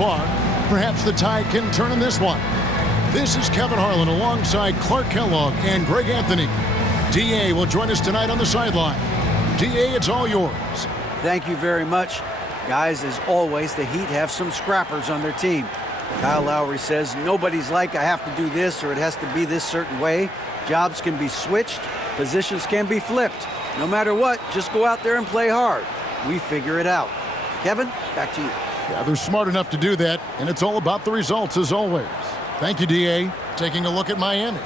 far. Perhaps the tide can turn in this one. This is Kevin Harlan alongside Clark Kellogg and Greg Anthony. D.A. will join us tonight on the sideline. D.A., it's all yours. Thank you very much. Guys, as always, the Heat have some scrappers on their team. Kyle Lowry says, nobody's like, I have to do this or it has to be this certain way. Jobs can be switched. Positions can be flipped. No matter what, just go out there and play hard. We figure it out. Kevin, back to you. Yeah, they're smart enough to do that, and it's all about the results as always. Thank you, D.A. Taking a look at Miami.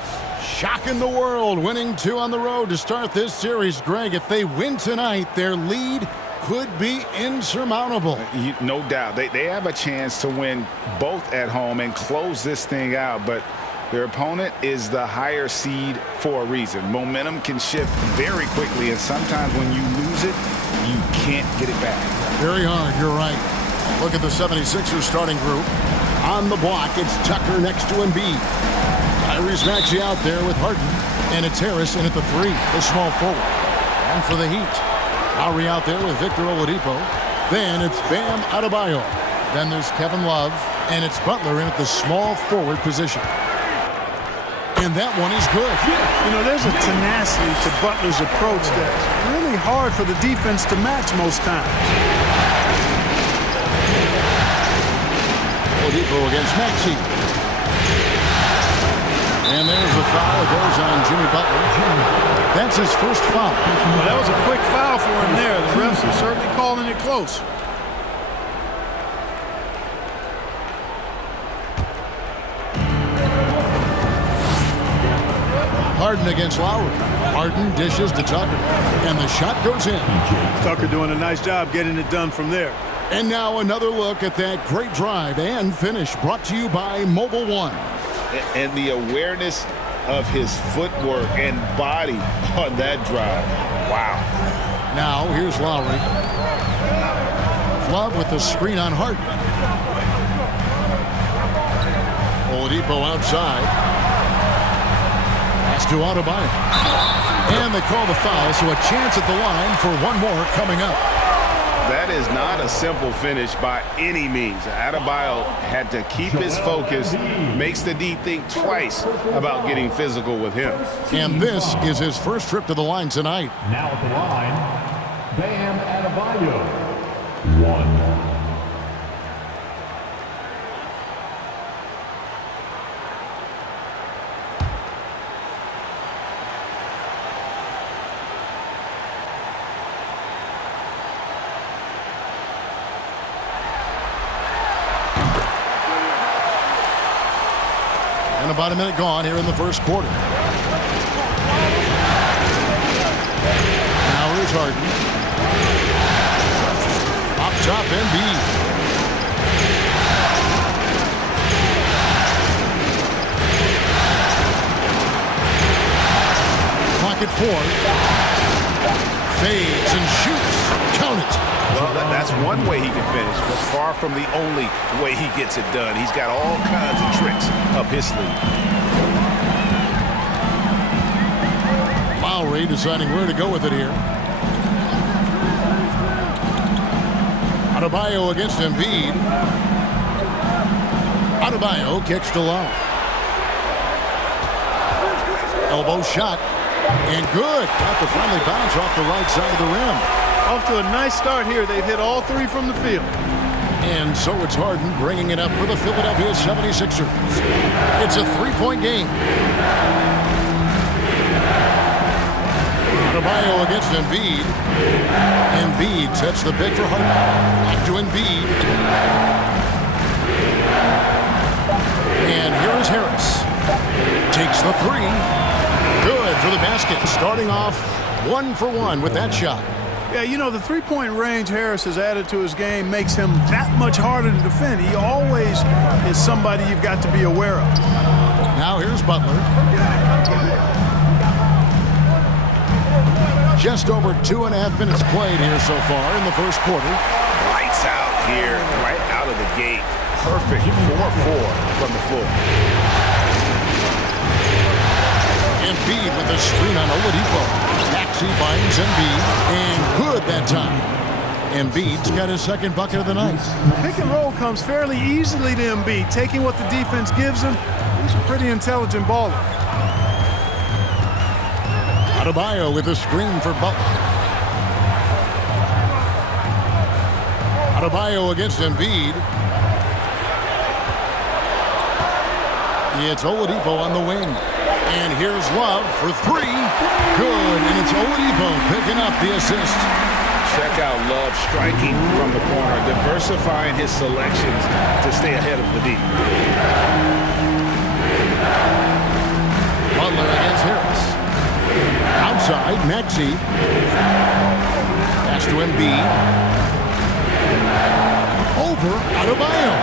Shocking the world, winning 2 on the road to start this series. Greg, if they win tonight, their lead could be insurmountable. No doubt. They have a chance to win both at home and close this thing out, but their opponent is the higher seed for a reason. Momentum can shift very quickly, and sometimes when you lose it, you can't get it back. Very hard, you're right. Look at the 76ers starting group. On the block, it's Tucker next to Embiid. Tyrese Maxey out there with Harden, and it's Harris in at the 3, the small forward. And for the Heat, Lowry out there with Victor Oladipo. Then it's Bam Adebayo. Then there's Kevin Love, and it's Butler in at the small forward position. And that one is good. You know, there's a tenacity to Butler's approach that's really hard for the defense to match most times. Oladipo against Maxey. And there's the foul. It goes on Jimmy Butler. That's his first foul. Well, that was a quick foul for him there. The refs are certainly calling it close. Harden against Lowry. Harden dishes to Tucker. And the shot goes in. Tucker doing a nice job getting it done from there. And now another look at that great drive and finish brought to you by Mobile One. And the awareness of his footwork and body on that drive. Wow. Now here's Lowry. Love with the screen on Harden. Oladipo outside. Pass to Adebayo. And they call the foul, so a chance at the line for one more coming up. That is not a simple finish by any means. Adebayo had to keep his focus, makes the D think twice about getting physical with him. And this is his first trip to the line tonight. Now at the line, Bam Adebayo. 1. And about a minute gone here in the first quarter. Now here's Harden. Up top, Embiid. Clock at 4. Fades and shoots. Count it. Well, that's one way he can finish, but far from the only way he gets it done. He's got all kinds of tricks up his sleeve. Lowry deciding where to go with it here. Adebayo against Embiid. Adebayo kicks to Lowry. Elbow shot. And good. Got the friendly bounce off the right side of the rim. Off to a nice start here. They've hit all 3 from the field. And so it's Harden bringing it up for the Philadelphia 76ers. It's a 3-point game. Adebayo against Embiid. Embiid sets the pick for Harden. Back to Embiid. And here is Harris. Takes the 3. Good for the basket. Starting off 1 for 1 with that shot. Yeah, you know, the three-point range Harris has added to his game makes him that much harder to defend. He always is somebody you've got to be aware of. Now here's Butler. Just over 2.5 minutes played here so far in the first quarter. Lights out here, right out of the gate. Perfect 4-4 from the floor. Embiid with a screen on Oladipo. Maxey finds Embiid, and good that time. Embiid's got his second bucket of the night. Pick and roll comes fairly easily to Embiid, taking what the defense gives him. He's a pretty intelligent baller. Adebayo with a screen for Butler. Adebayo against Embiid. It's Oladipo on the wing. And here's Love for three. Good, and it's Oladipo picking up the assist. Check out Love striking from the corner, diversifying his selections to stay ahead of the D. Butler against Harris. Outside, Maxey. Pass to Embiid. Over Adebayo.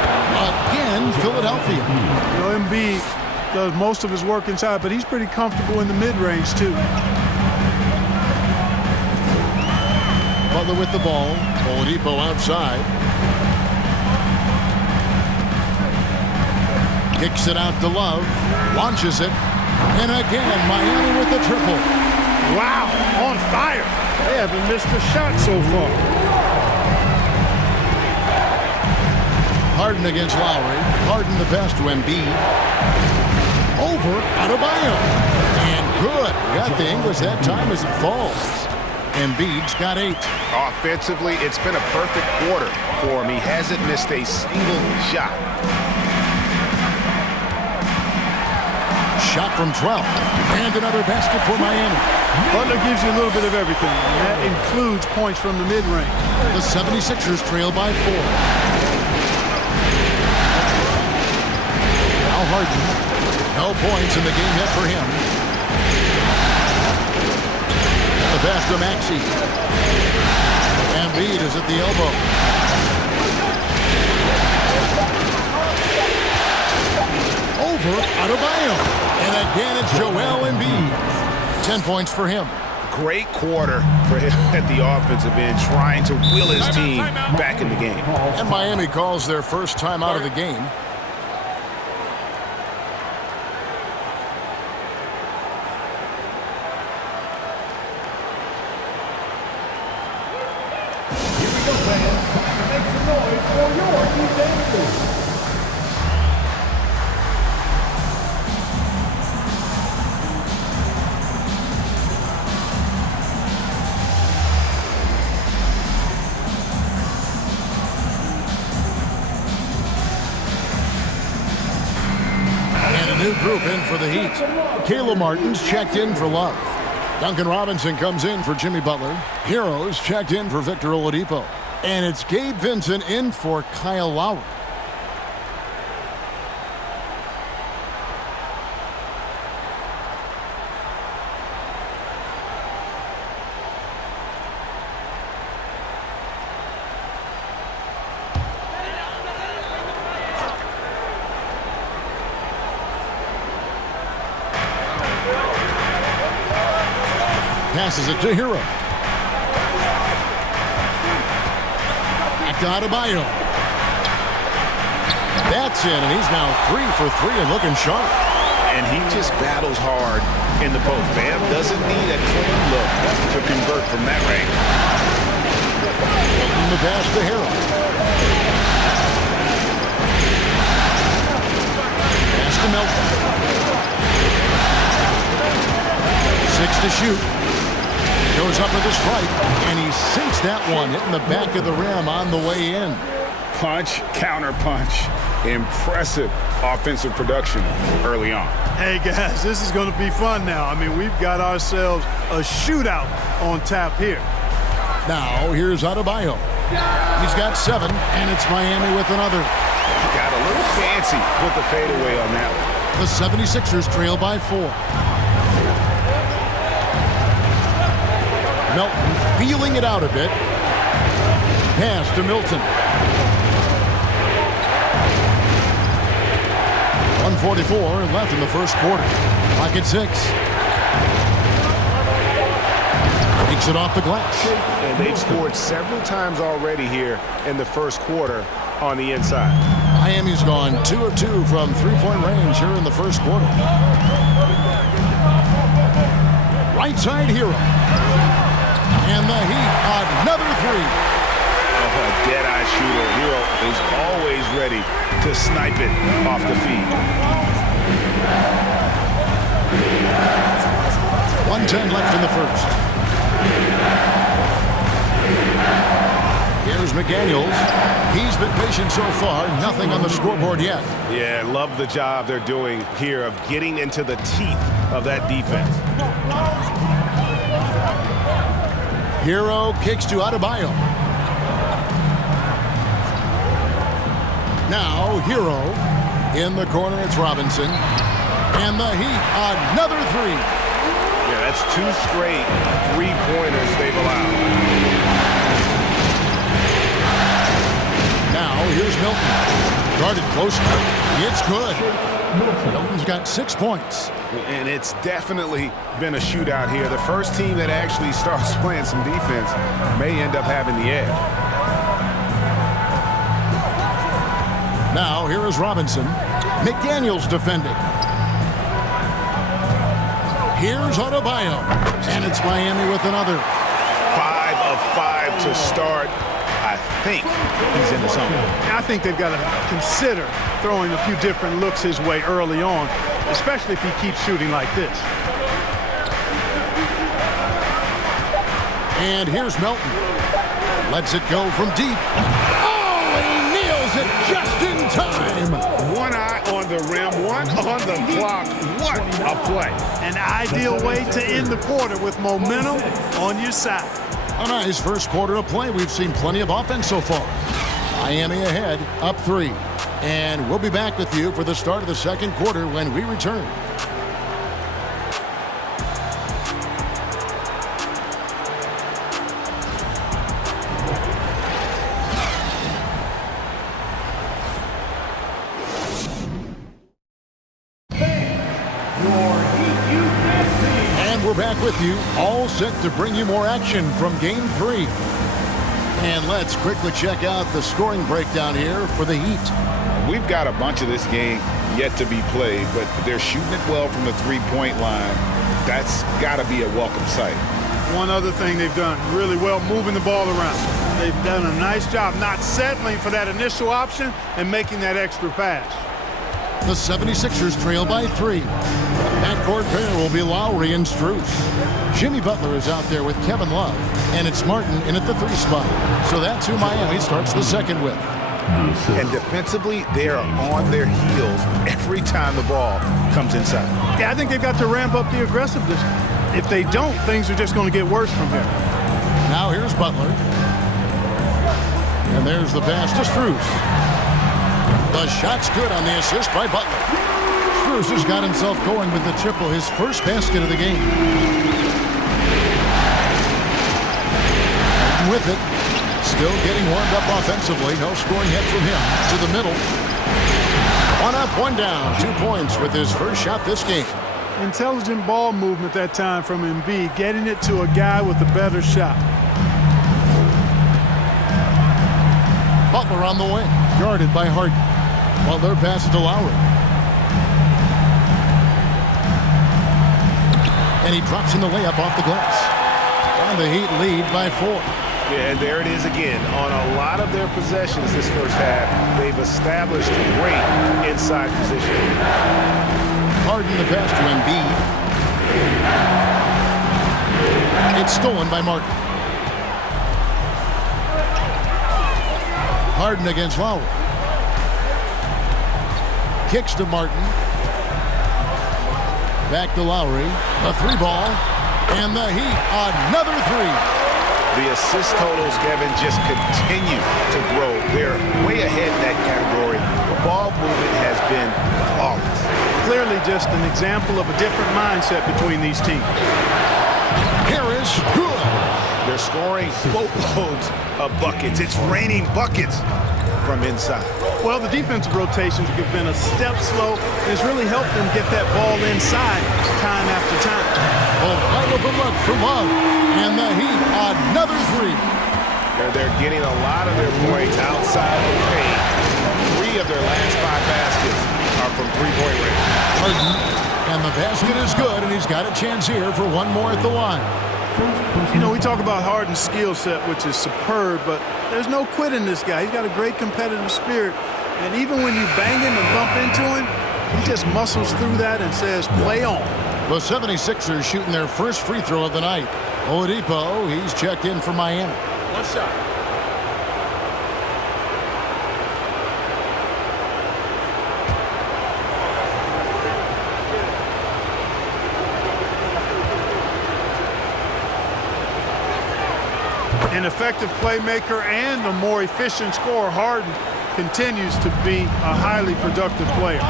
Again, Philadelphia. You know, Embiid does most of his work inside, but he's pretty comfortable in the mid-range, too. Butler with the ball. Oladipo outside. Kicks it out to Love. Launches it. And again, Miami with the triple. Wow, on fire. They haven't missed a shot so far. Harden against Lowry. Harden the pass to Embiid. Over Adebayo. And good. Got the English that time as it falls. Embiid's got 8. Offensively, it's been a perfect quarter for him. He hasn't missed a single shot. Shot from 12. And another basket for Miami. Butler gives you a little bit of everything, and that includes points from the mid-range. The 76ers trail by 4. Now Harden. No points in the game yet for him. The pass to Maxey. Embiid is at the elbow. Over Adebayo. And again, it's Joel Embiid. 10 points for him. Great quarter for him at the offensive end, trying to will his team back in the game. And Miami calls their first time out of the game. Here we go, fans. Make some noise for your defense. New group in for the Heat. Caleb Martin's checked in for Love. Duncan Robinson comes in for Jimmy Butler. Heroes checked in for Victor Oladipo. And it's Gabe Vincent in for Kyle Lowry. Passes it to Hero. Back to Adebayo. That's in, and he's now 3 for 3 and looking sharp. And he just battles hard in the post. Bam doesn't need a clean look to convert from that range. The pass to Hero. Pass to Melton. 6 to shoot. Goes up with a strike, and he sinks that one, hitting the back of the rim on the way in. Punch, counter punch. Impressive offensive production early on. Hey, guys, this is going to be fun now. I mean, we've got ourselves a shootout on tap here. Now, here's Adebayo. He's got 7, and it's Miami with another. Got a little fancy with the fadeaway on that one. The 76ers trail by 4. Melton feeling it out a bit. Pass to Milton. 1:44 left in the first quarter. Clock at 6. Takes it off the glass. And they've scored several times already here in the first quarter on the inside. Miami's gone 2 of 2 from three-point range here in the first quarter. Right side Hero. And the Heat, another 3. a dead-eye shooter. Hero is always ready to snipe it off the feed. 1:10 left in the first. Here's McDaniels. He's been patient so far. Nothing on the scoreboard yet. Yeah, love the job they're doing here of getting into the teeth of that defense. Hero kicks to Adebayo. Now Hero in the corner. It's Robinson. And the Heat, another three. Yeah, that's 2 straight three-pointers they've allowed. Now here's Milton. Guarded closely. It's good. Milton's got 6 points. And it's definitely been a shootout here. The first team that actually starts playing some defense may end up having the edge. Now here is Robinson. McDaniels defending. Here's Adebayo. And it's Miami with another. 5 of 5 to start. I think he's in the zone. I think they've got to consider throwing a few different looks his way early on, especially if he keeps shooting like this. And here's Melton. Lets it go from deep. Oh, and he nails it just in time. One eye on the rim, one on the clock. What a play. An ideal way to end the quarter with momentum on your side. A nice first quarter of play. We've seen plenty of offense so far. Miami ahead, up 3. And we'll be back with you for the start of the second quarter when we return. And we're back with you, all set to bring you more action from Game 3. And let's quickly check out the scoring breakdown here for the Heat. We've got a bunch of this game yet to be played, but they're shooting it well from the three-point line. That's got to be a welcome sight. One other thing they've done really well, moving the ball around. They've done a nice job not settling for that initial option and making that extra pass. The 76ers trail by 3. Backcourt pair will be Lowry and Strus. Jimmy Butler is out there with Kevin Love. And it's Martin in at the 3 spot. So that's who Miami starts the second with. And defensively, they are on their heels every time the ball comes inside. Yeah, I think they've got to ramp up the aggressiveness. If they don't, things are just going to get worse from here. Now here's Butler. And there's the pass to Strus. The shot's good on the assist by Butler. Strus has got himself going with the triple, his first basket of the game. And with it, still getting warmed up offensively. No scoring yet from him. To the middle. 1 up, 1 down. 2 points with his first shot this game. Intelligent ball movement that time from Embiid, getting it to a guy with a better shot. Butler on the wing, guarded by Harden. Butler passes to Lowry. And he drops in the layup off the glass. And the Heat lead by 4. Yeah, and there it is again. On a lot of their possessions this first half, they've established great inside position. Harden the pass to Embiid. It's stolen by Martin. Harden against Lowry. Kicks to Martin. Back to Lowry. A 3 ball. And the Heat, another 3. The assist totals, Kevin, just continue to grow. They're way ahead in that category. Ball movement has been flawless. Clearly just an example of a different mindset between these teams. Harris, good. They're scoring boatloads of buckets. It's raining buckets from inside. Well, the defensive rotations have been a step slow, and it's really helped them get that ball inside time after time. Oh, right of the look for Love. And the Heat, another 3. They're getting a lot of their points outside the paint. 3 of their last 5 baskets are from three-point range. Harden, and the basket is good, and he's got a chance here for 1 more at the line. You know, we talk about Harden's skill set, which is superb, but there's no quit in this guy. He's got a great competitive spirit. And even when you bang him and bump into him, he just muscles through that and says, play on. The 76ers shooting their first free throw of the night. Oladipo, he's checked in for Miami. One shot. An effective playmaker and a more efficient scorer, Harden continues to be a highly productive player.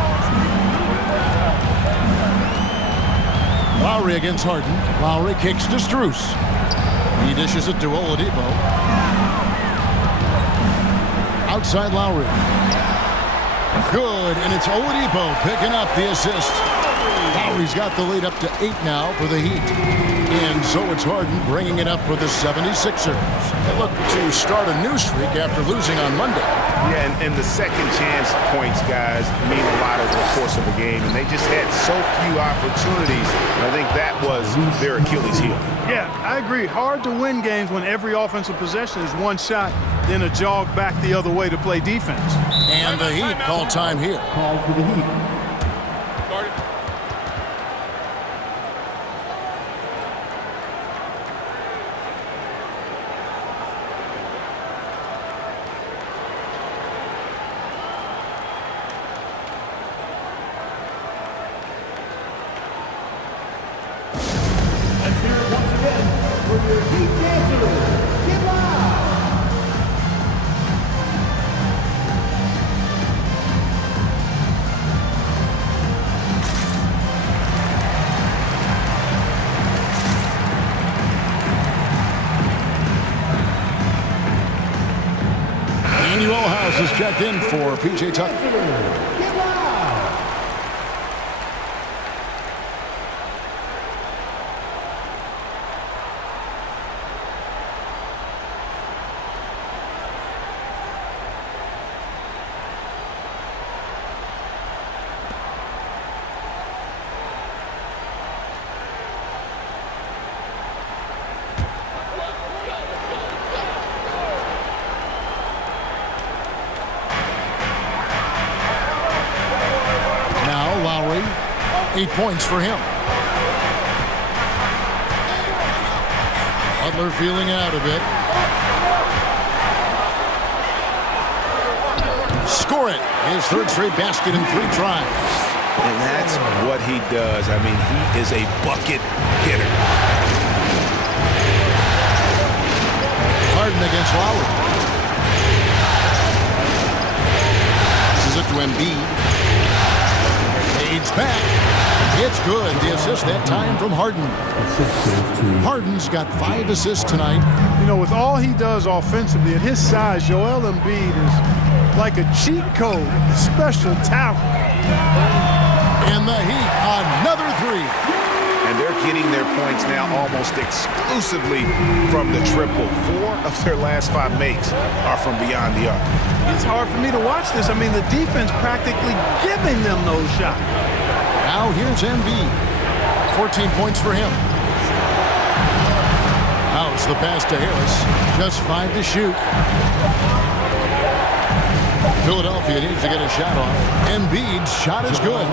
Lowry against Harden. Lowry kicks to Strus. He dishes it to Oladipo. Outside Lowry. Good, and it's Oladipo picking up the assist. Lowry's got the lead up to 8 now for the Heat. And so it's Harden bringing it up for the 76ers. They look to start a new streak after losing on Monday. Yeah, and the second chance points, guys, mean a lot over the course of a game. And they just had so few opportunities. And I think that was their Achilles heel. Yeah, I agree. Hard to win games when every offensive possession is one shot, then a jog back the other way to play defense. And the Heat call time here. Call for the Heat. Is checked in for P.J. Tucker. Lowry, 8 points for him. Butler feeling it out a bit. Score it. His third straight basket in 3 tries. And that's what he does. I mean, he is a bucket getter. Harden against Lowry. This is it to Embiid. Fades back. It's good. The assist that time from Harden. Harden's got 5 assists tonight. You know, with all he does offensively, at his size, Joel Embiid is like a cheat code, a special talent. And the Heat, another 3. And they're getting their points now almost exclusively from the triple. 4 of their last 5 makes are from beyond the arc. It's hard for me to watch this. I mean, the defense practically giving them those shots. Now here's Embiid. 14 points for him. House the pass to Harris. Just 5 to shoot. Philadelphia needs to get a shot off. Embiid's shot is good.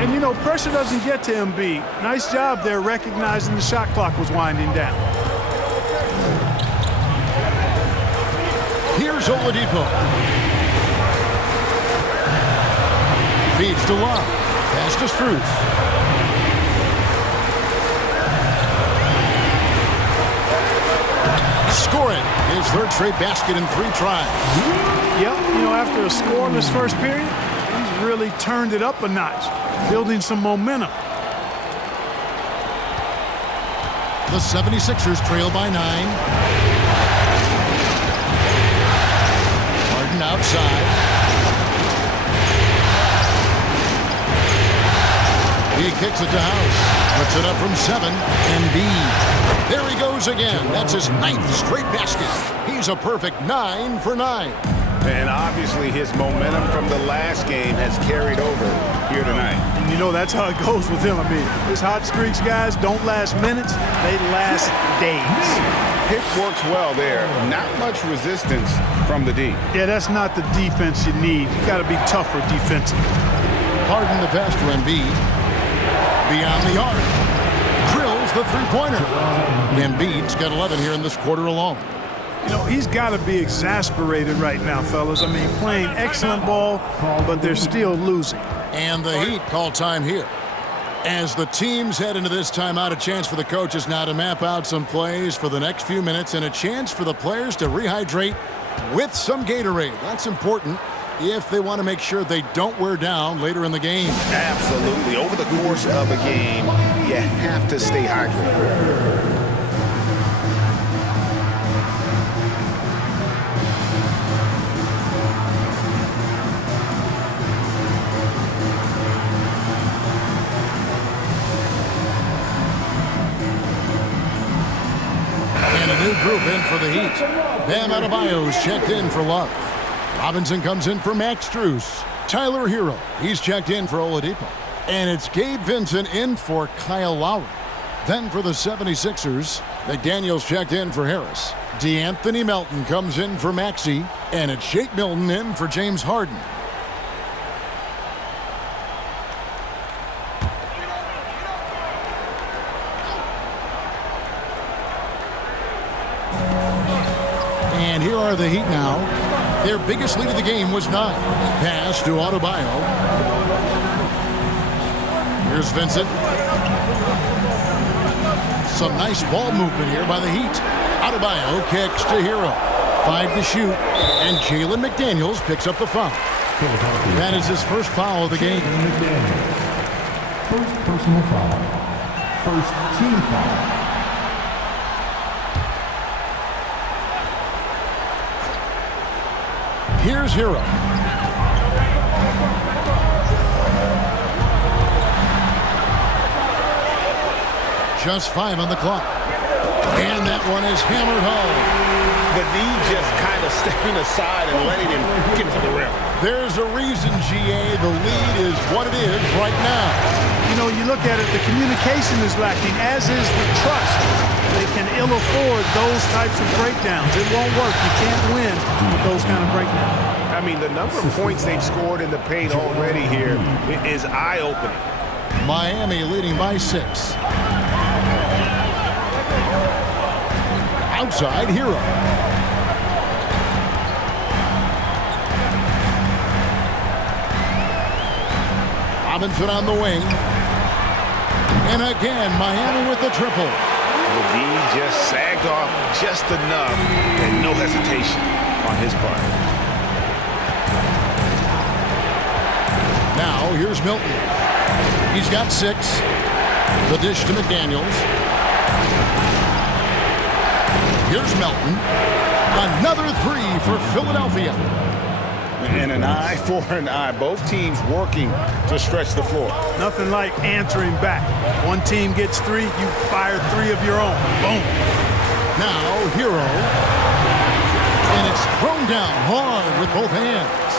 And, you know, pressure doesn't get to Embiid. Nice job there recognizing the shot clock was winding down. Here's Oladipo. Feeds to Love. Pass to Strus. Score it. His third straight basket in 3 tries. Yep, you know, after a scoreless first period, he's really turned it up a notch, building some momentum. The 76ers trail by 9. Harden outside. He kicks it to House. Puts it up from 7. Embiid. There he goes again. That's his 9th straight basket. He's a perfect 9 for 9. And obviously his momentum from the last game has carried over here tonight. And you know that's how it goes with him. I mean, his hot streaks, guys, don't last minutes. They last days. Pick works well there. Not much resistance from the D. Yeah, that's not the defense you need. You got to be tougher defensively. Harden the pass to Embiid. Beyond the arc. Drills the three-pointer. Embiid's got 11 here in this quarter alone. You know, he's got to be exasperated right now, fellas. I mean, playing excellent ball, but they're still losing. And the Heat call time here. As the teams head into this timeout, a chance for the coaches now to map out some plays for the next few minutes and a chance for the players to rehydrate with some Gatorade. That's important if they want to make sure they don't wear down later in the game. Absolutely. Over the course of a game, you have to stay hydrated. And a new group in for the Heat. Bam Adebayo's checked in for Love. Robinson comes in for Max Strus. Tyler Hero, he's checked in for Oladipo. And it's Gabe Vincent in for Kyle Lowry. Then for the 76ers, McDaniels checked in for Harris. DeAnthony Melton comes in for Maxey. And it's Shake Milton in for James Harden. And here are the Heat now. Their biggest lead of the game was 9. Pass to Adebayo. Here's Vincent. Some nice ball movement here by the Heat. Adebayo kicks to Hero. 5 to shoot. And Jalen McDaniels picks up the foul. That is his first foul of the game. First personal foul. First team foul. Here's Hero. Just 5 on the clock. And that one is hammered home. The D just kind of stepping aside and letting him get to the rim. There's a reason, GA, the lead is what it is right now. You know, you look at it, the communication is lacking, as is the trust. They can ill afford those types of breakdowns. It won't work. You can't win with those kind of breakdowns. I mean, the number of points they've scored in the paint already here is eye-opening. Miami leading by 6. Outside, Hero. Robinson on the wing. And again, Miami with the triple. The D just sagged off just enough and no hesitation on his part. Now, here's Milton. He's got 6. The dish to McDaniels. Here's Melton. Another 3 for Philadelphia. And an eye for an eye. Both teams working to stretch the floor. Nothing like answering back. One team gets 3, you fire 3 of your own. Boom. Now, Hero. And it's thrown down hard with both hands.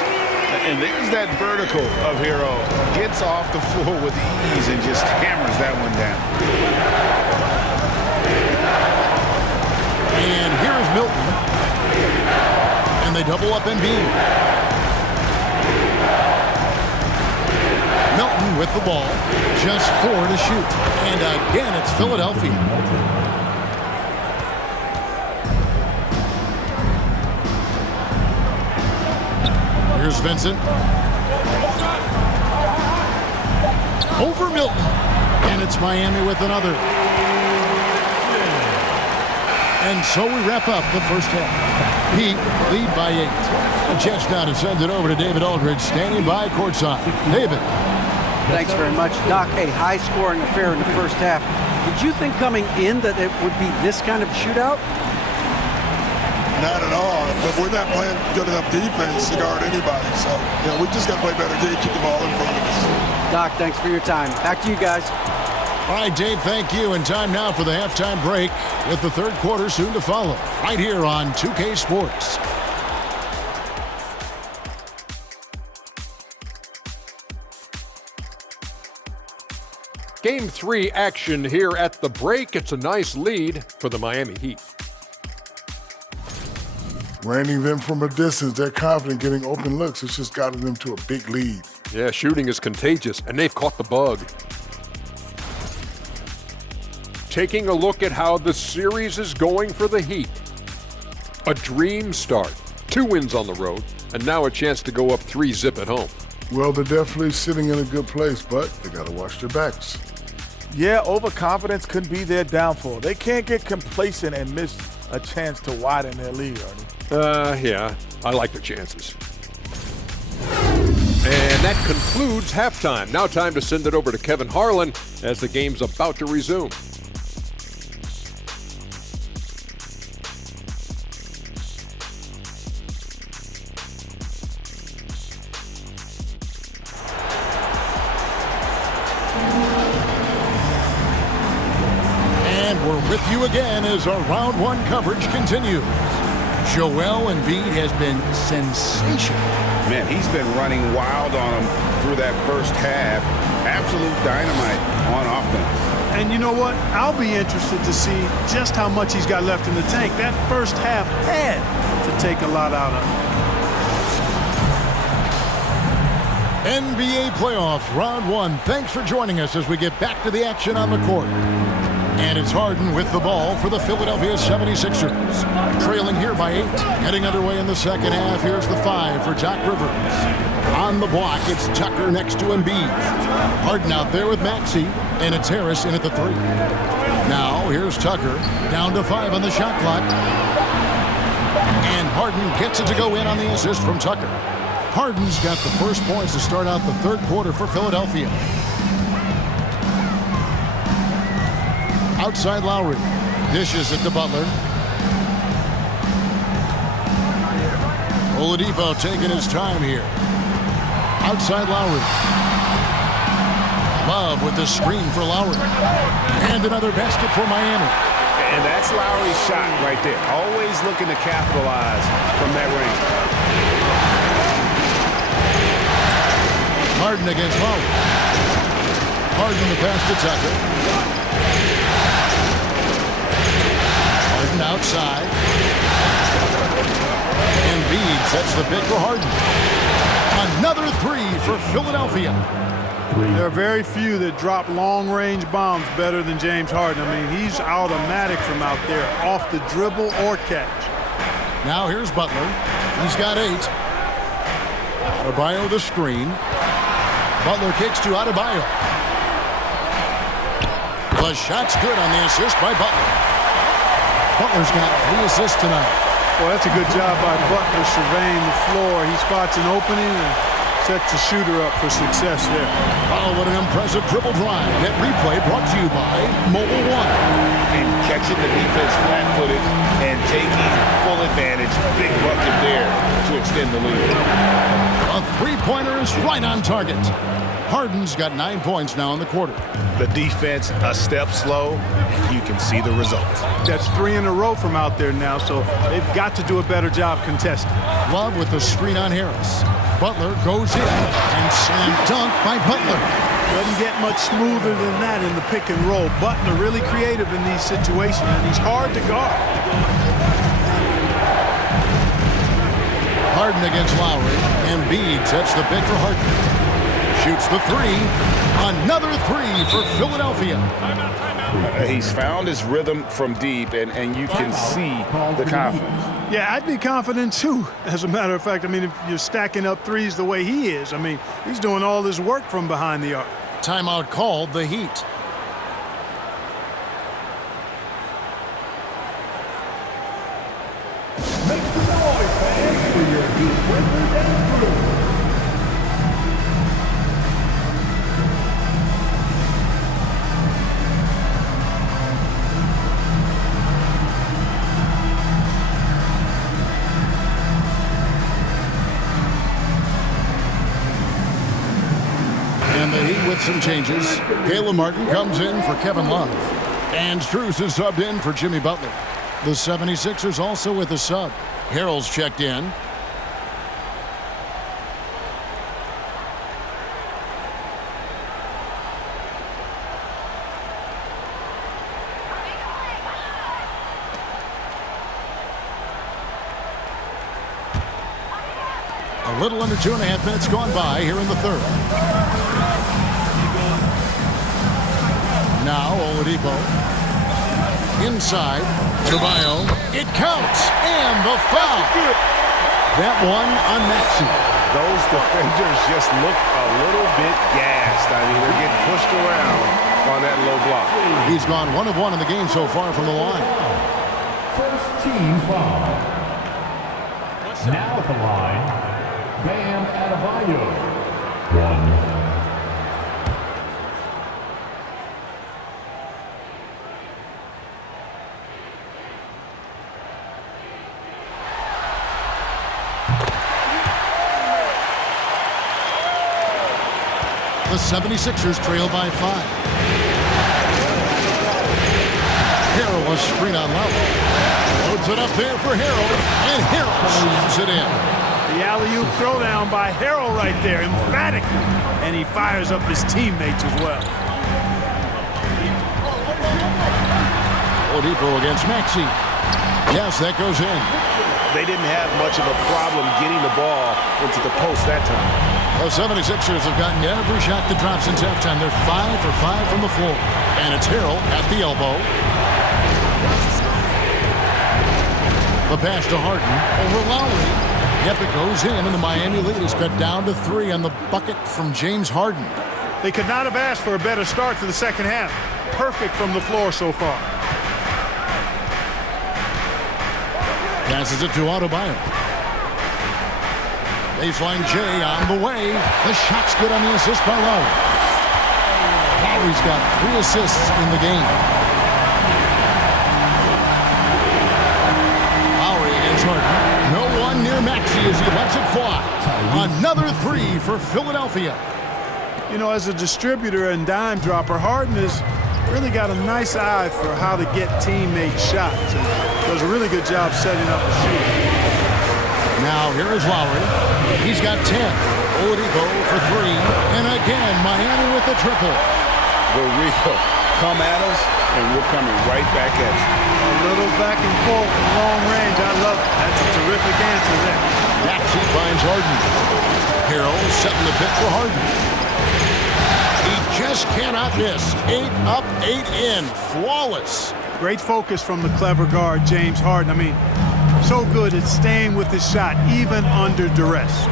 And there's that vertical of Hero. Gets off the floor with ease and just hammers that one down. And here's Milton. And they double up Embiid. Milton with the ball. Just 4 to shoot. And again, it's Philadelphia. Here's Vincent. Over Milton. And it's Miami with another. And so we wrap up the first half. Heat lead by 8. The Jets now to send it over to David Aldridge, standing by courtside. David. Thanks very much, Doc. A high-scoring affair in the first half. Did you think coming in that it would be this kind of shootout? Not at all, but we're not playing good enough defense to guard anybody. So, we just got to play better to keep the ball in front of us. Doc, thanks for your time. Back to you guys. All right, Dave, thank you. And time now for the halftime break with the third quarter soon to follow right here on 2K Sports. Game 3 action here at the break. It's a nice lead for the Miami Heat. Raining them from a distance, they're confident getting open looks. It's just gotten them to a big lead. Yeah, shooting is contagious, and they've caught the bug. Taking a look at how the series is going for the Heat. A dream start. 2 wins on the road, and now a chance to go up 3-zip at home. Well, they're definitely sitting in a good place, but they got to watch their backs. Yeah, overconfidence could be their downfall. They can't get complacent and miss a chance to widen their lead, Ernie. Yeah, I like their chances. And that concludes halftime. Now time to send it over to Kevin Harlan as the game's about to resume. And we're with you again as our round 1 coverage continues. Joel Embiid has been sensational. Man, he's been running wild on him through that first half. Absolute dynamite on offense. And you know what? I'll be interested to see just how much he's got left in the tank. That first half had to take a lot out of him. NBA playoffs, round 1. Thanks for joining us as we get back to the action on the court. And it's Harden with the ball for the Philadelphia 76ers. Trailing here by 8. Getting underway in the second half. Here's the 5 for Doc Rivers. On the block, it's Tucker next to Embiid. Harden out there with Maxey. And it's Harris in at the 3. Now, here's Tucker. Down to 5 on the shot clock. And Harden gets it to go in on the assist from Tucker. Harden's got the first points to start out the third quarter for Philadelphia. Outside Lowry. Dishes it to Butler. Oladipo taking his time here. Outside Lowry. Love with the screen for Lowry. And another basket for Miami. And that's Lowry's shot right there. Always looking to capitalize from that range. Harden against Lowry. Harden the pass to Tucker. Harden outside. Embiid sets the pick for Harden. Another 3 for Philadelphia. There are very few that drop long-range bombs better than James Harden. I mean, he's automatic from out there, off the dribble or catch. Now here's Butler. He's got 8. Adebayo the screen. Butler kicks to Adebayo. The shot's good on the assist by Butler. Butler's got 3 assists tonight. Well, that's a good job by Butler surveying the floor. He spots an opening and sets the shooter up for success there. Oh, what an impressive triple drive. That replay brought to you by Mobile One. And catching the defense flat-footed and taking full advantage. Big bucket there to extend the lead. A 3-pointer is right on target. Harden's got 9 points now in the quarter. The defense a step slow, and you can see the results. That's 3 in a row from out there now, so they've got to do a better job contesting. Love with the screen on Harris. Butler goes in and slam dunk by Butler. Doesn't get much smoother than that in the pick and roll. Butler really creative in these situations, and he's hard to guard. Harden against Lowry. Embiid sets the pick for Harden. Shoots the 3. Another 3 for Philadelphia. He's found his rhythm from deep, and you can see the confidence. Yeah, I'd be confident too, as a matter of fact. I mean, if you're stacking up threes the way he is, I mean, he's doing all this work from behind the arc. Timeout called, the Heat. Make some noise, fans, for your Heat winners and crew. And the Heat with some changes. Caleb Martin comes in for Kevin Love. And Strus is subbed in for Jimmy Butler. The 76ers also with a sub. Harrell's checked in. Little under 2.5 minutes gone by here in the third. Now Oladipo. Inside. Adebayo. It counts. And the foul. That one on Maxey. Those defenders just look a little bit gassed. I mean, they're getting pushed around on that low block. He's gone 1 of 1 in the game so far from the line. First team foul. Now at the line, Bam Adebayo. 1. The 76ers trail by 5. Harrell a screen on Lowry. Loads it up there for Harrell, and Harrell slams it in. The alley-oop throwdown by Harrell right there, emphatically. And he fires up his teammates as well. Oladipo against Maxey. Yes, that goes in. They didn't have much of a problem getting the ball into the post that time. The 76ers have gotten every shot that drops since halftime. They're 5 for 5 from the floor. And it's Harrell at the elbow. The pass to Harden over Lowry. Yep, it goes in, and the Miami lead is cut down to 3 on the bucket from James Harden. They could not have asked for a better start to the second half. Perfect from the floor so far. Passes it to Adebayo. Baseline J on the way. The shot's good on the assist by Lowry. Lowry's got 3 assists in the game. Lowry against Harden. No one near Maxey as he lets it fly. Another 3 for Philadelphia. You know, as a distributor and dime dropper, Harden has really got a nice eye for how to get teammates shots. And does a really good job setting up the shooting. Now here is Lowry. He's got 10. Oladipo for 3. And again, Miami with the triple. The Rico, come at us, and we're coming right back at you. A little back and forth from long range. I love it. That's a terrific answer there. Maxey finds Harden. Harrell setting the pick for Harden. He just cannot miss. 8 up, 8 in. Flawless. Great focus from the clever guard, James Harden. I mean, so good at staying with his shot, even under duress.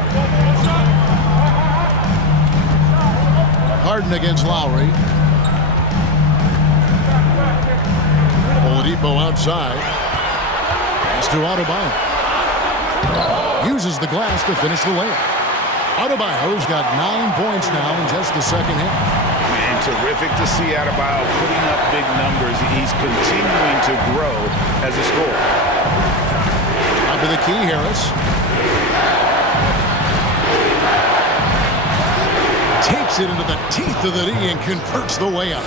Harden against Lowry. Oladipo outside. Pass to Adebayo. Uses the glass to finish the layup. Adebayo's got 9 points now in just the second half. Man, terrific to see Adebayo putting up big numbers. He's continuing to grow as a scorer. Up to the key, Harris. Takes it into the teeth of the D and converts the layup.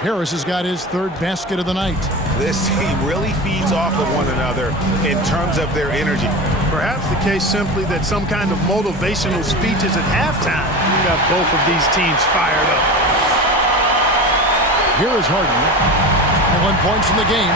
Harris has got his 3rd basket of the night. This team really feeds off of one another in terms of their energy. Perhaps the case simply that some kind of motivational speech is at halftime. You got both of these teams fired up. Here is Harden. 1 points in the game.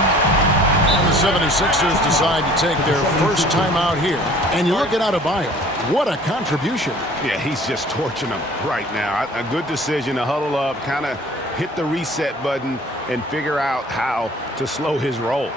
And the 76ers decide to take their first time out here. And you look at Adebayo. What a contribution. Yeah, he's just torching them right now. A good decision to huddle up, kind of hit the reset button, and figure out how to slow his roll.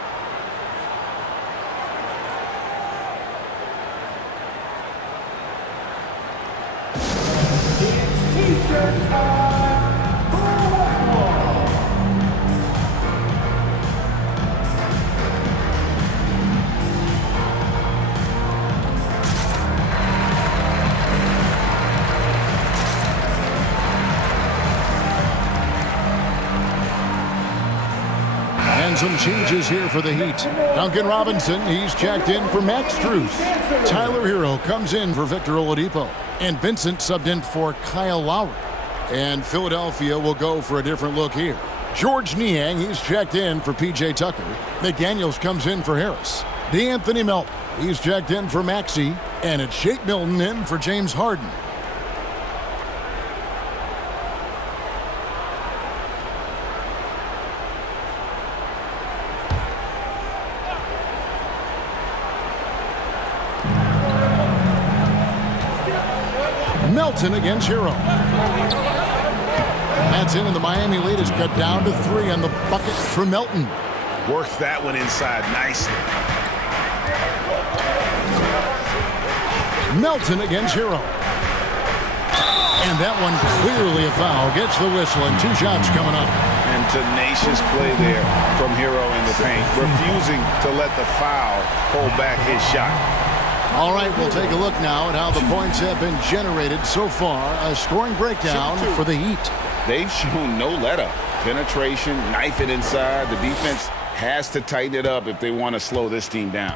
And some changes here for the Heat. Duncan Robinson, he's checked in for Max Strus. Tyler Hero comes in for Victor Oladipo. And Vincent subbed in for Kyle Lowry. And Philadelphia will go for a different look here. George Niang, he's checked in for P.J. Tucker. McDaniels comes in for Harris. DeAnthony Melton, he's checked in for Maxey. And it's Shake Milton in for James Harden. Melton against Hero. That's in, and the Miami lead is cut down to 3 on the bucket for Melton. Works that one inside nicely. Melton against Hero. And that one clearly a foul. Gets the whistle, and 2 shots coming up. And tenacious play there from Hero in the paint, refusing to let the foul hold back his shot. All right, we'll take a look now at how the points have been generated so far. A scoring breakdown for the Heat. They've shown no let-up. Penetration, knife it inside. The defense has to tighten it up if they want to slow this team down.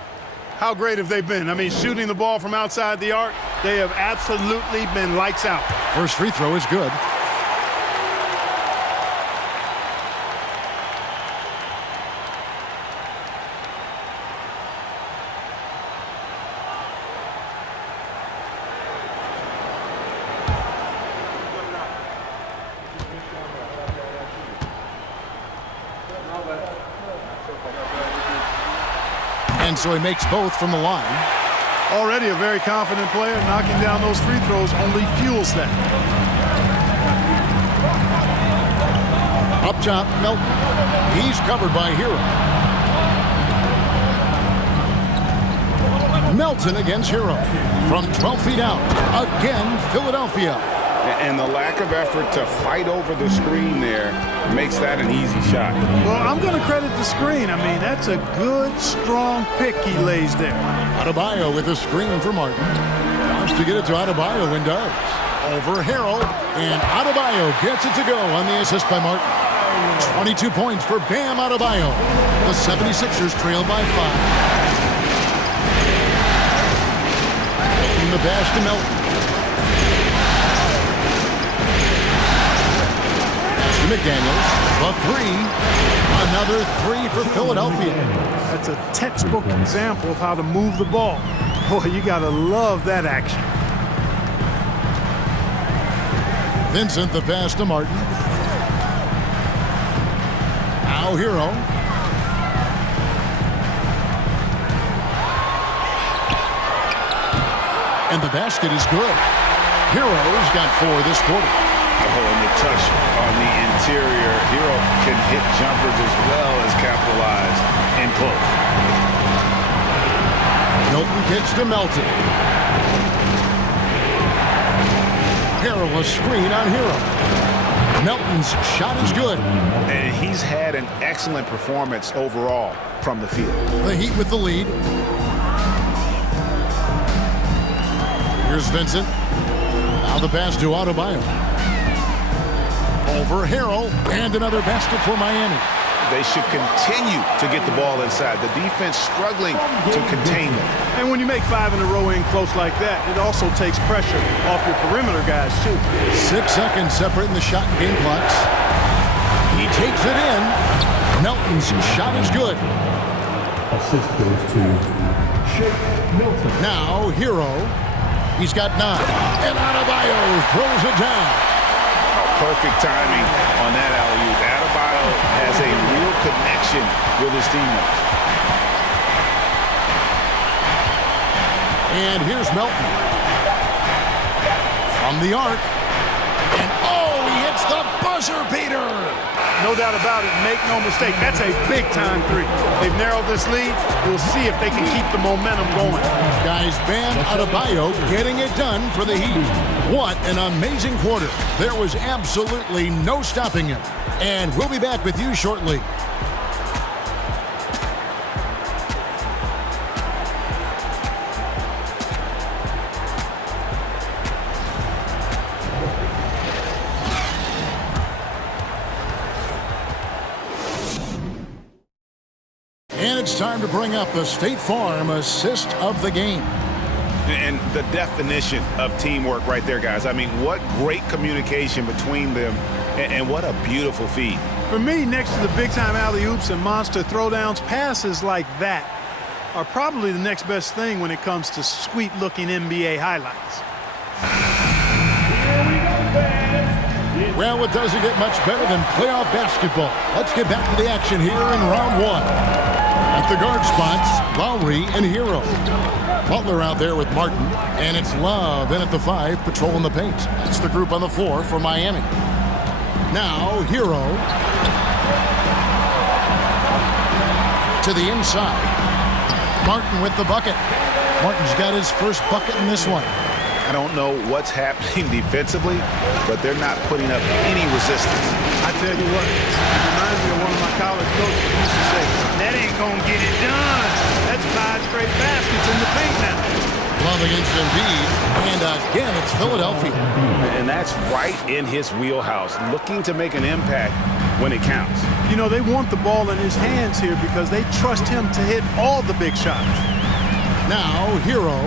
How great have they been? I mean, shooting the ball from outside the arc, they have absolutely been lights out. First free throw is good. And so he makes both from the line. Already a very confident player. Knocking down those free throws only fuels that. Up top, Melton. He's covered by Hero. Melton against Hero. From 12 feet out. Again, Philadelphia. And the lack of effort to fight over the screen there makes that an easy shot. Well, I'm going to credit the screen. I mean, that's a good, strong pick he lays there. Adebayo with a screen for Martin. Wants to get it to Adebayo and does. Over Harrell, and Adebayo gets it to go on the assist by Martin. 22 points for Bam Adebayo. The 76ers trail by 5. Taking the pass to Melton. McDaniels, the 3. Another 3 for Philadelphia. That's a textbook example of how to move the ball. Boy, you got to love that action. Vincent, the pass to Martin. Now Hero. And the basket is good. Hero's got 4 this quarter. Oh, and the touch on the interior. Hero can hit jumpers as well as capitalize in close. Milton kicks to Melton. Hero a screen on Hero. Melton's shot is good. And he's had an excellent performance overall from the field. The Heat with the lead. Here's Vincent. Now the pass to Adebayo. Over Harrell, and another basket for Miami. They should continue to get the ball inside. The defense struggling to contain them. And when you make 5 in a row in close like that, it also takes pressure off your perimeter guys, too. 6 seconds separating the shot and game clocks. He takes it in. Melton's shot is good. Assist goes to Shake Milton. Now Hero. He's got 9. And Adebayo throws it down. Perfect timing on that alley-oop. Adebayo has a real connection with his teammates. And here's Melton. From the arc. And oh, he hits the buzzer beater. No doubt about it. Make no mistake. That's a big-time 3. They've narrowed this lead. We'll see if they can keep the momentum going. Guys, Bam Adebayo getting it done for the Heat. What an amazing quarter. There was absolutely no stopping him. And we'll be back with you shortly. And it's time to bring up the State Farm assist of the game. And the definition of teamwork right there, guys. I mean, what great communication between them, and what a beautiful feed. For me, next to the big-time alley-oops and monster throwdowns, passes like that are probably the next best thing when it comes to sweet-looking NBA highlights. Well, it doesn't get much better than playoff basketball. Let's get back to the action here in round 1. At the guard spots, Lowry and Hero. Butler out there with Martin, and it's Love in at the 5, patrolling the paint. That's the group on the floor for Miami. Now, Hero to the inside. Martin with the bucket. Martin's got his first bucket in this one. I don't know what's happening defensively, but they're not putting up any resistance. I tell you what, it reminds me of one of my college coaches who used to say, that ain't going to get it done. That's 5 straight baskets in the paint now. Love against Embiid, and again, it's Philadelphia. And that's right in his wheelhouse, looking to make an impact when it counts. You know, they want the ball in his hands here because they trust him to hit all the big shots. Now, Hero.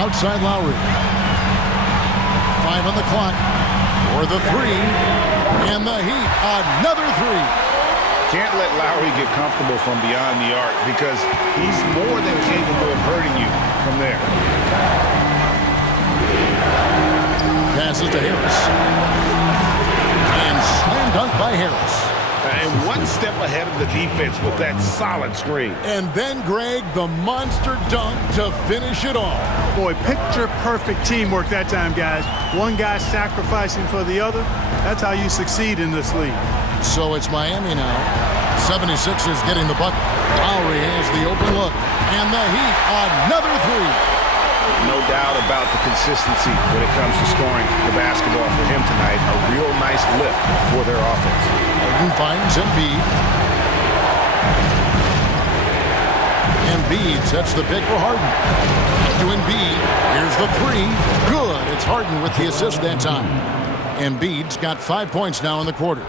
Outside Lowry. 5 on the clock. For the 3. And the Heat, another 3. Can't let Lowry get comfortable from beyond the arc because he's more than capable of hurting you from there. Passes to Harris. And slam dunk by Harris. And one step ahead of the defense with that solid screen. And then, Greg, the monster dunk to finish it off. Boy, picture-perfect teamwork that time, guys. One guy sacrificing for the other. That's how you succeed in this league. So it's Miami now. 76ers getting the bucket. Lowry has the open look. And the Heat, another 3. No doubt about the consistency when it comes to scoring the basketball for him tonight. A real nice lift for their offense. Harden finds Embiid. Embiid sets the pick for Harden. To Embiid. Here's the 3. Good. It's Harden with the assist that time. Embiid's got 5 points now in the quarter.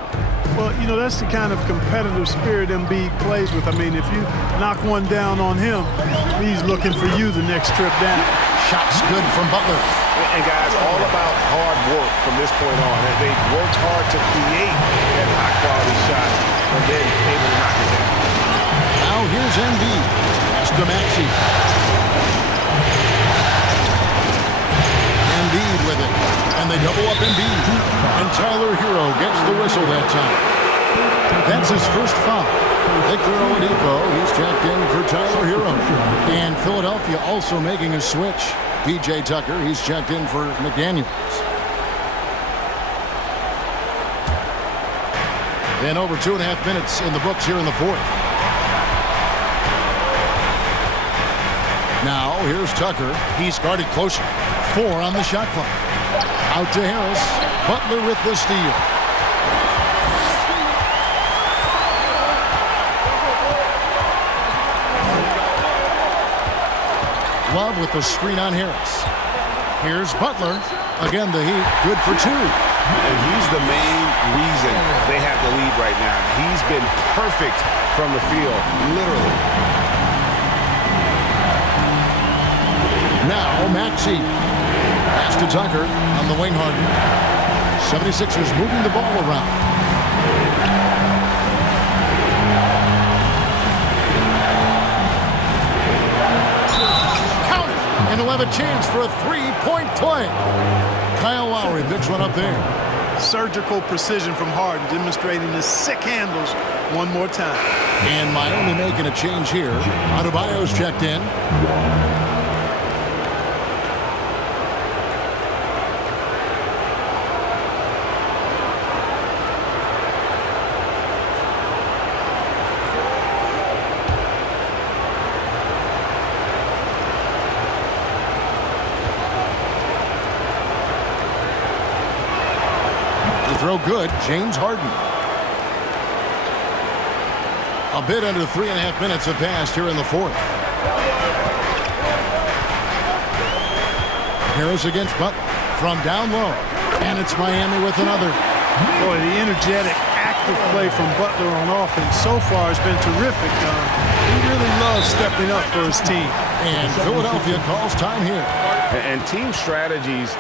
Well, you know, that's the kind of competitive spirit Embiid plays with. I mean, if you knock one down on him, he's looking for you the next trip down. Shots good from Butler. And guys, all about hard work from this point on. They've worked hard to create that high-quality shot and then able to knock it down. Now here's Embiid. Pass to Maxey. Embiid with it. And they double up Embiid. And Tyler Hero gets the whistle that time. That's his first foul. Victor Oladipo, he's checked in for Tyler Hero. And Philadelphia also making a switch. P.J. Tucker, he's checked in for McDaniels. And over 2.5 minutes in the books here in the 4th. Now, here's Tucker. He's guarded closer. 4 on the shot clock. Out to Harris. Butler with the steal. Love with the screen on Harris. Here's Butler. Again, the Heat, good for 2. And he's the main reason they have the lead right now. He's been perfect from the field, literally. Now, Maxey. Pass to Tucker on the wing. Harden. 76ers moving the ball around. And he'll have a chance for a 3-point play. Kyle Lowry picks one up there. Surgical precision from Harden, demonstrating his sick handles one more time. And Miami making a change here. Adebayo's checked in. Throw good, James Harden. A bit under 3.5 minutes have passed here in the 4th. Harris against Butler from down low. And it's Miami with another. Boy, the energetic, active play from Butler on offense so far has been terrific. He really loves stepping up for his team. And Philadelphia calls time here. And team strategies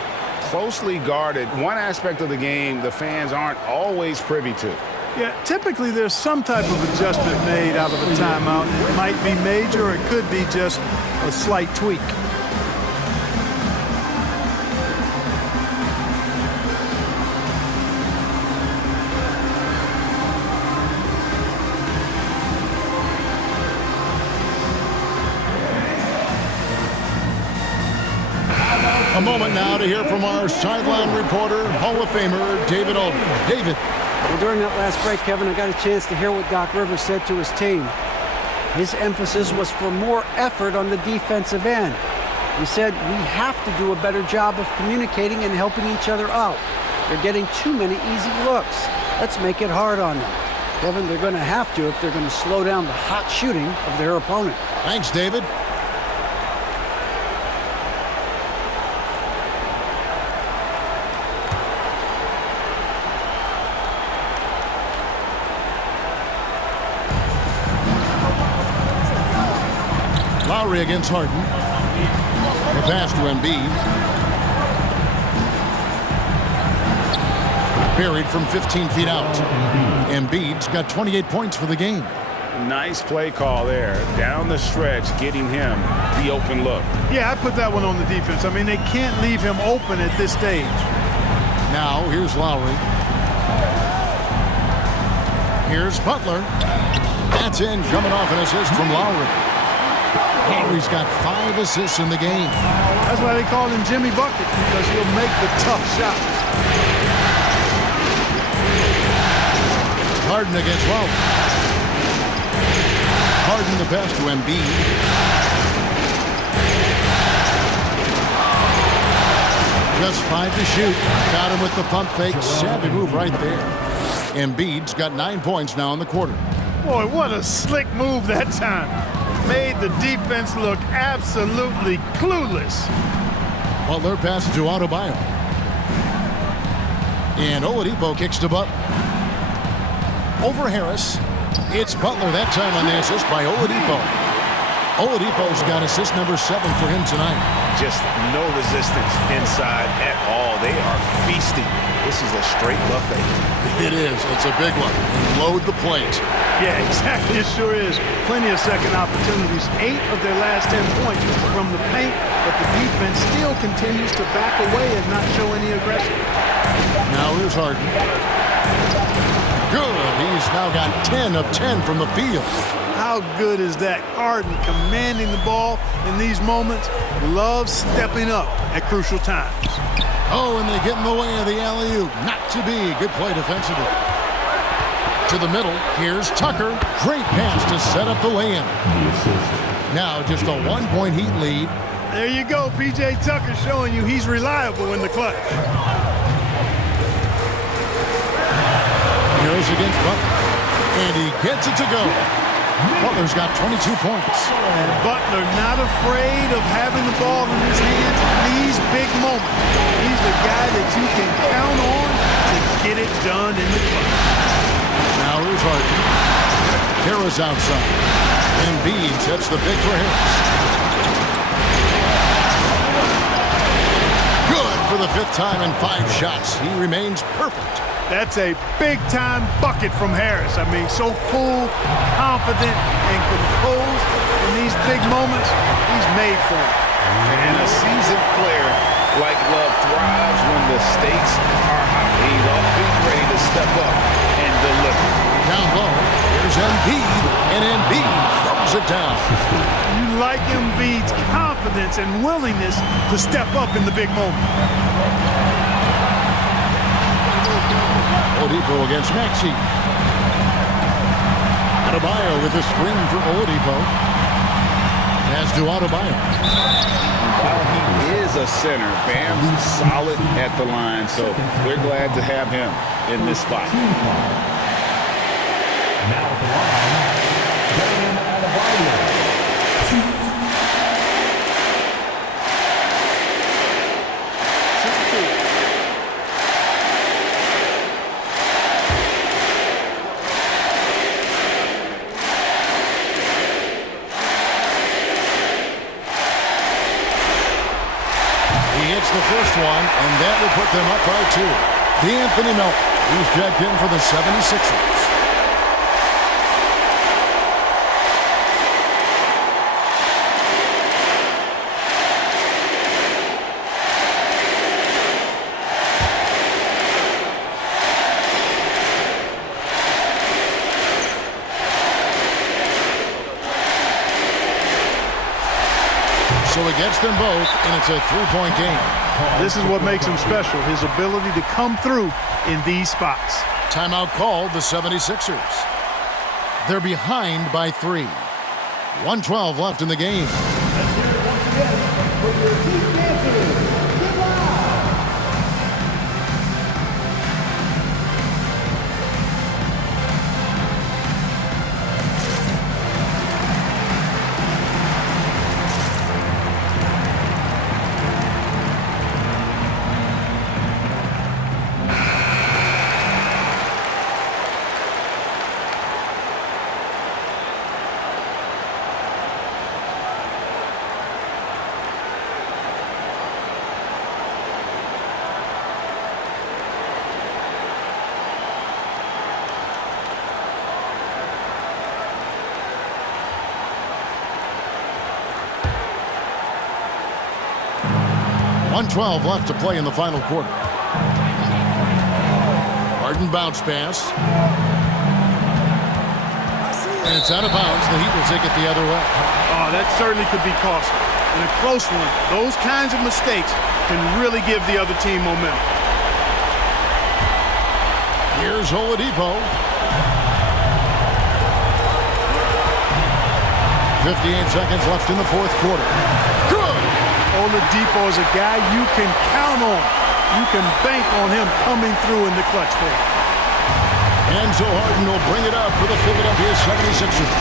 closely guarded. One aspect of the game the fans aren't always privy to. Yeah, typically there's some type of adjustment made out of a timeout. It might be major or it could be just a slight tweak. A moment now to hear from our sideline reporter, Hall of Famer David Aldridge. David. Well, during that last break, Kevin, I got a chance to hear what Doc Rivers said to his team. His emphasis was for more effort on the defensive end. He said, we have to do a better job of communicating and helping each other out. They're getting too many easy looks. Let's make it hard on them. Kevin, they're going to have to if they're going to slow down the hot shooting of their opponent. Thanks, David. Lowry against Harden. The pass to Embiid. Buried from 15 feet out. Embiid's got 28 points for the game. Nice play call there. Down the stretch, getting him the open look. Yeah, I put that one on the defense. I mean, they can't leave him open at this stage. Now, here's Lowry. Here's Butler. That's in, coming off an assist from Lowry. Lowry's got 5 assists in the game. That's why they call him Jimmy Buckets, because he'll make the tough shots. Harden against Lowry. Harden the pass to Embiid. Just 5 to shoot. Got him with the pump fake. Savvy move right there. Embiid's got 9 points now in the quarter. Boy, what a slick move that time. Made the defense look absolutely clueless. Butler passes to Adebayo. And Oladipo kicks to Butler. Over Harris. It's Butler that time on the assist by Oladipo. Oladipo's got assist number 7 for him tonight. Just no resistance inside at all. They are feasting. This is a straight buffet. It is. It's a big one. And load the plate. Yeah, exactly. It sure is. Plenty of second opportunities. 8 of their last 10 points from the paint, but the defense still continues to back away and not show any aggression. Now here's Harden. Good. He's now got 10 of 10 from the field. How good is that? Harden commanding the ball in these moments. Loves stepping up at crucial times. Oh, and they get in the way of the alley-oop. Not to be. Good play defensively. To the middle. Here's Tucker. Great pass to set up the lay-in. Now just a 1-point Heat lead. There you go. P.J. Tucker showing you he's reliable in the clutch. Here's against Butler. And he gets it to go. Butler's got 22 points. And Butler not afraid of having the ball in his hands in these big moments. He's the guy that you can count on to get it done in the clutch. Now here's Harden. Harris outside. Embiid sets the pick for Harris. Good for the 5th time in 5 shots. He remains perfect. That's a big-time bucket from Harris. I mean, so cool, confident, and composed in these big moments. He's made for it. And a seasoned player like Love thrives when the stakes are high. He's always ready to step up and deliver. Down low, here's Embiid, and Embiid throws it down. You like Embiid's confidence and willingness to step up in the big moment. Oladipo against Maxey. Adebayo with a screen for Oladipo. Pass to Adebayo. While he is a center, Bam's solid at the line, so we're glad to have him in this spot. Now at the line, Bam Adebayo. The first one, and that will put them up by 2. D'Anthony Melton, who's checked in for the 76ers. So gets them both, and it's a three-point game. This is what makes him special, his ability to come through in these spots. Timeout called the 76ers. They're behind by 3. 1:12 left in the game. Let's hear it once again for your Heat dancers. Get loud! .12 left to play in the final quarter. Harden bounce pass. And it's out of bounds. The Heat will take it the other way. Oh, that certainly could be costly. In a close one, those kinds of mistakes can really give the other team momentum. Here's Oladipo. 58 seconds left in the fourth quarter. Good! Oladipo is a guy you can count on. You can bank on him coming through in the clutch for you. And so Harden will bring it up for the Philadelphia 76ers.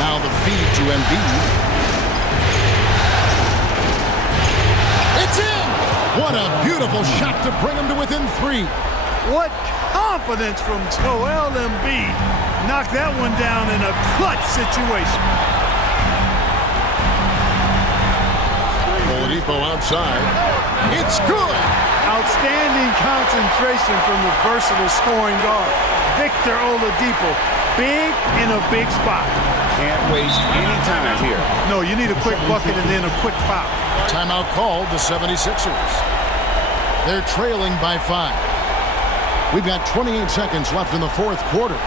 Now the feed to Embiid. It's in! What a beautiful shot to bring him to within 3. What confidence from Joel Embiid. Knocked that one down in a clutch situation. Oladipo outside. It's good! Outstanding concentration from the versatile scoring guard, Victor Oladipo. Big in a big spot. Can't waste any time here. No, you need a quick bucket and then a quick foul. Timeout called the 76ers. They're trailing by 5. We've got 28 seconds left in the fourth quarter.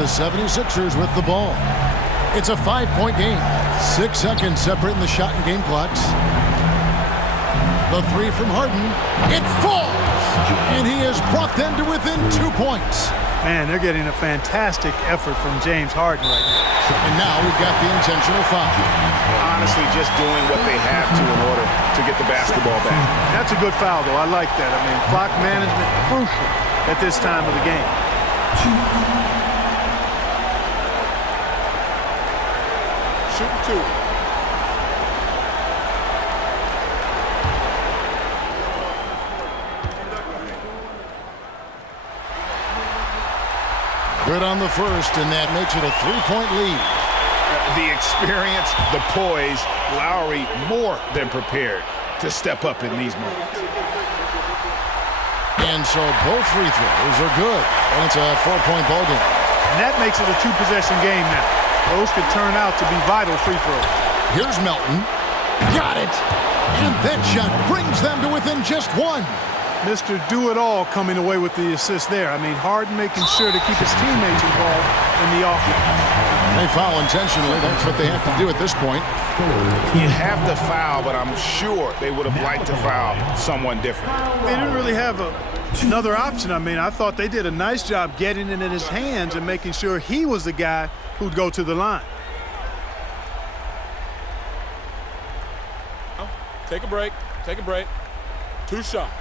The 76ers with the ball. It's a 5-point game. 6 seconds separating the shot and game clocks. The three from Harden. It falls! And he has brought them to within 2 points. Man, they're getting a fantastic effort from James Harden right now. And now we've got the intentional foul. Honestly, just doing what they have to in order to get the basketball back. That's a good foul, though. I like that. I mean, clock management crucial at this time of the game. Shooting 2. Good on the first, and that makes it a 3-point lead. The experience, the poise, Lowry more than prepared to step up in these moments. And so both free throws are good, and it's a 4-point ball game. And that makes it a 2-possession game now. Those could turn out to be vital free throws. Here's Melton. Got it! And that shot brings them to within just 1. Mr. Do-It-All coming away with the assist there. I mean, Harden making sure to keep his teammates involved in the offense. They foul intentionally. That's what they have to do at this point. You have to foul, but I'm sure they would have liked to foul someone different. They didn't really have a Another option. I mean, I thought they did a nice job getting it in his hands and making sure he was the guy who'd go to the line. Take a break. Take a break. 2 shots.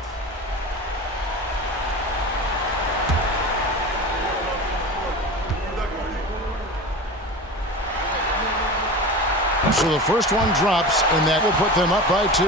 So the first one drops, and that will put them up by 2.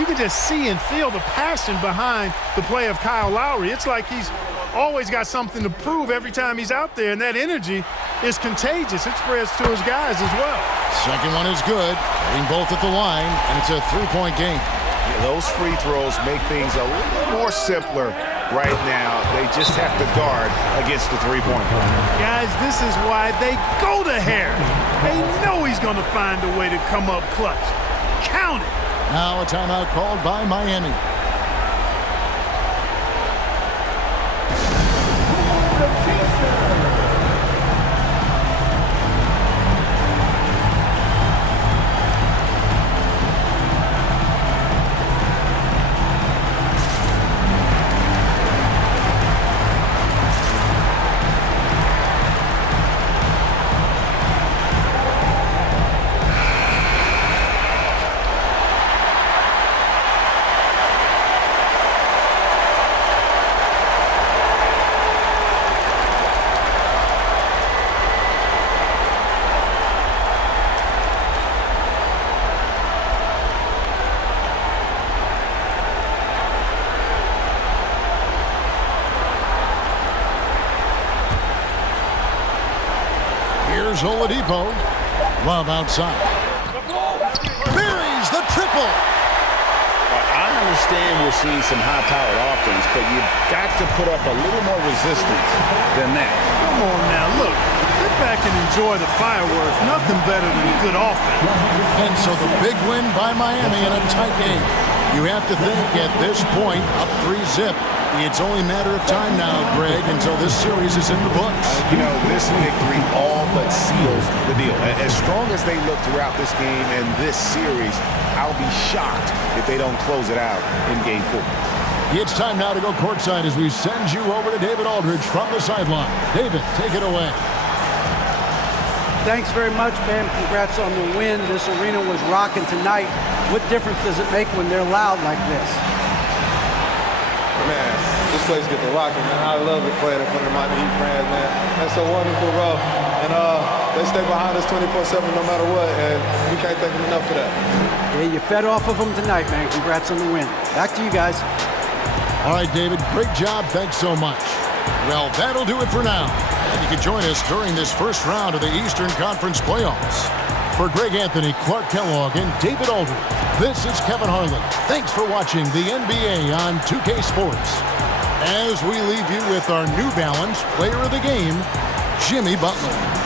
You can just see and feel the passion behind the play of Kyle Lowry. It's like he's always got something to prove every time he's out there, and that energy is contagious. It spreads to his guys as well. Second one is good, hitting both at the line, and it's a 3-point game. Yeah, those free throws make things a little more simpler right now. They just have to guard against the three-point line. Guys, this is why they go to Harris. They know he's going to find a way to come up clutch. Count it. Now a timeout called by Miami. Here's Oladipo. Love outside. Buries the triple. I understand we're seeing some high-powered offense, but you've got to put up a little more resistance than that. Come on now, look. Sit back and enjoy the fireworks. Nothing better than good offense. And so the big win by Miami in a tight game. You have to think at this point, up 3-zip. It's only a matter of time now, Greg, until this series is in the books. You know, this victory all but seals the deal. As strong as they look throughout this game and this series, I'll be shocked if they don't close it out in Game 4. It's time now to go courtside as we send you over to David Aldridge from the sideline. David, take it away. Thanks very much, man. Congrats on the win. This arena was rocking tonight. What difference does it make when they're loud like this? Man, this place gets to rocking, man. I love it playing in front of my Heat fans, man. That's so wonderful, bro. And they stay behind us 24/7 no matter what, and we can't thank them enough for that. Yeah, you fed off of them tonight, man. Congrats on the win. Back to you guys. All right, David, great job. Thanks so much. Well, that'll do it for now. And you can join us during this first round of the Eastern Conference playoffs. For Greg Anthony, Clark Kellogg, and David Aldridge, this is Kevin Harlan. Thanks for watching the NBA on 2K Sports. As we leave you with our New Balance player of the game, Jimmy Butler.